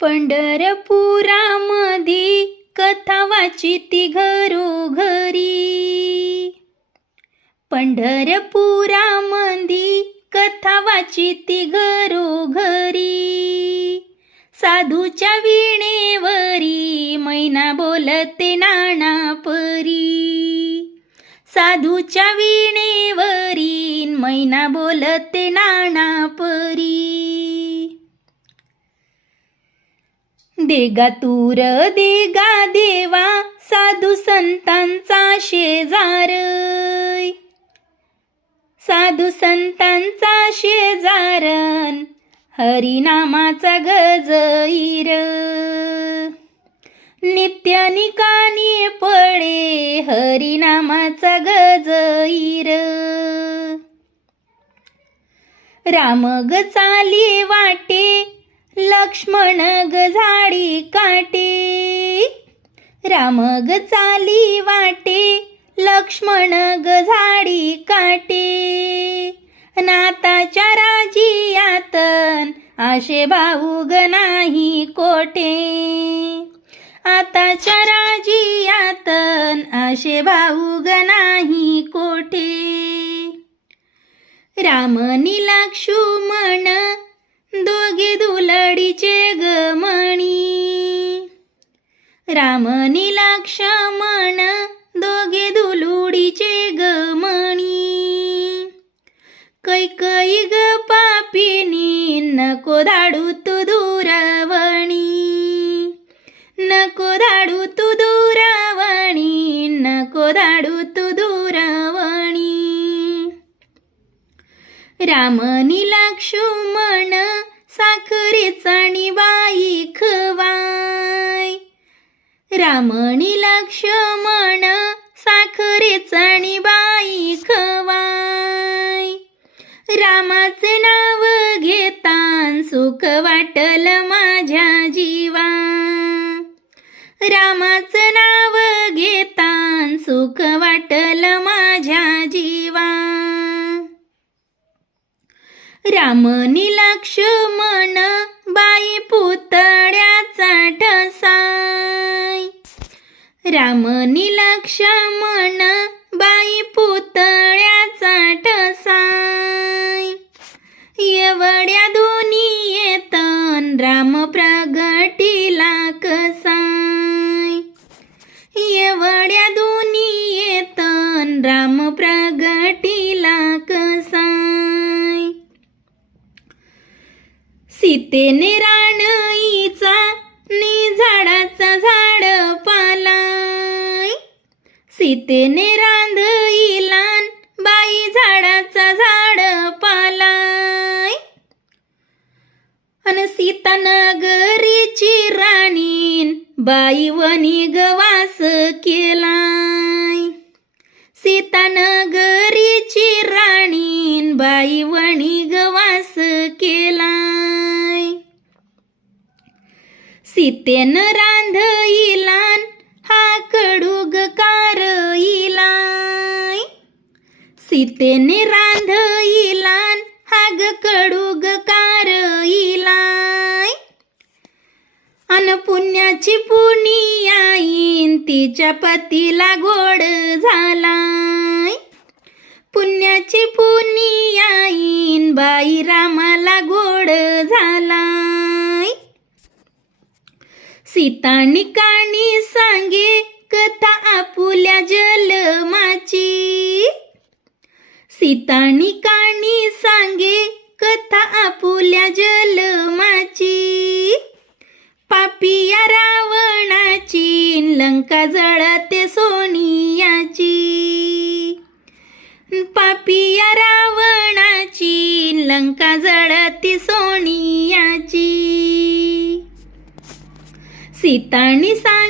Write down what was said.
पंढरपुरामध्ये कथा वाचिती घरोघरी. पंढरपुरामध्ये कथा वाचिती घरोघरी. साधूच्या विणेवरी मैना बोलते नाना परी. साधूच्या विणेवरी मैना बोलते नाना परी. देगा तूर देगा देवा साधू संतांचा शेजार. साधू संतांचा शेजारन हरिनामाचा गजईर. नित्य निकानी पडे हरिनामाचा गजईर. राम ग चाली वाटे लक्ष्मण ग झाड राम ग चाली वाटे लक्ष्मण ग झाडी काटे. नाताच्या राजियातन आशे भाऊ ग नाही कोठे आताच्या राजियातन आशे भाऊ ग नाही कोठे रामनी लक्ष्मण दोघे दुलडीचे रामनी लक्ष्मण दोघे दुलुडीचे गमणी. कैकई ग पापिनी नको धाडू तू दूरवणी. नको धाडू तू दूरवणी नको धाडू तू दूरवणी. रामनी लक्ष्मण साखरेचा बाई खवाय. रामणी लक्ष्मण साखरेचा बाई खवाय रामाचे नाव घेतान सुख वाटल माझ्या जीवा. रामाचं नाव घेतान सुख वाटल माझ्या जीवा. रामनी लक्ष्मण बाई पुतळ्याचा राम रामनी लक्ष्मण बाई पुतळ्याचा ठसाय येवड्या दोन्ही येतन राम प्रगटीला कसाय येवड्या दोन्ही येतन राम प्रगटीला कसाय सीतेने राण सीतेने रांधईलान बाई झाडाचा झाड पालाय. अन सीता नगरीची राणीन बाई वनी गवास केलाय. सीता नगरीची राणीन बाई वणी गवास केलाय. सीतेन रांधईलान हा कडूग का सीतेने रांधईलान हाग कडूग कारईलाय अन पुण्याची पुणी आईन तिच्या पतीला गोड झालाय. पुण्याची पुणी आईन बाई रामाला गोड झालाय. सीतानी काणी सांगे कथा आपुल्या जलमाची सीतानी काणी सांगे कथा आपुल्या जलमाची. पापिया रावणाची लंका जळते सोनियाची. पापिया रावणाची लंका जळते सोनियाची. सीतानी सांगे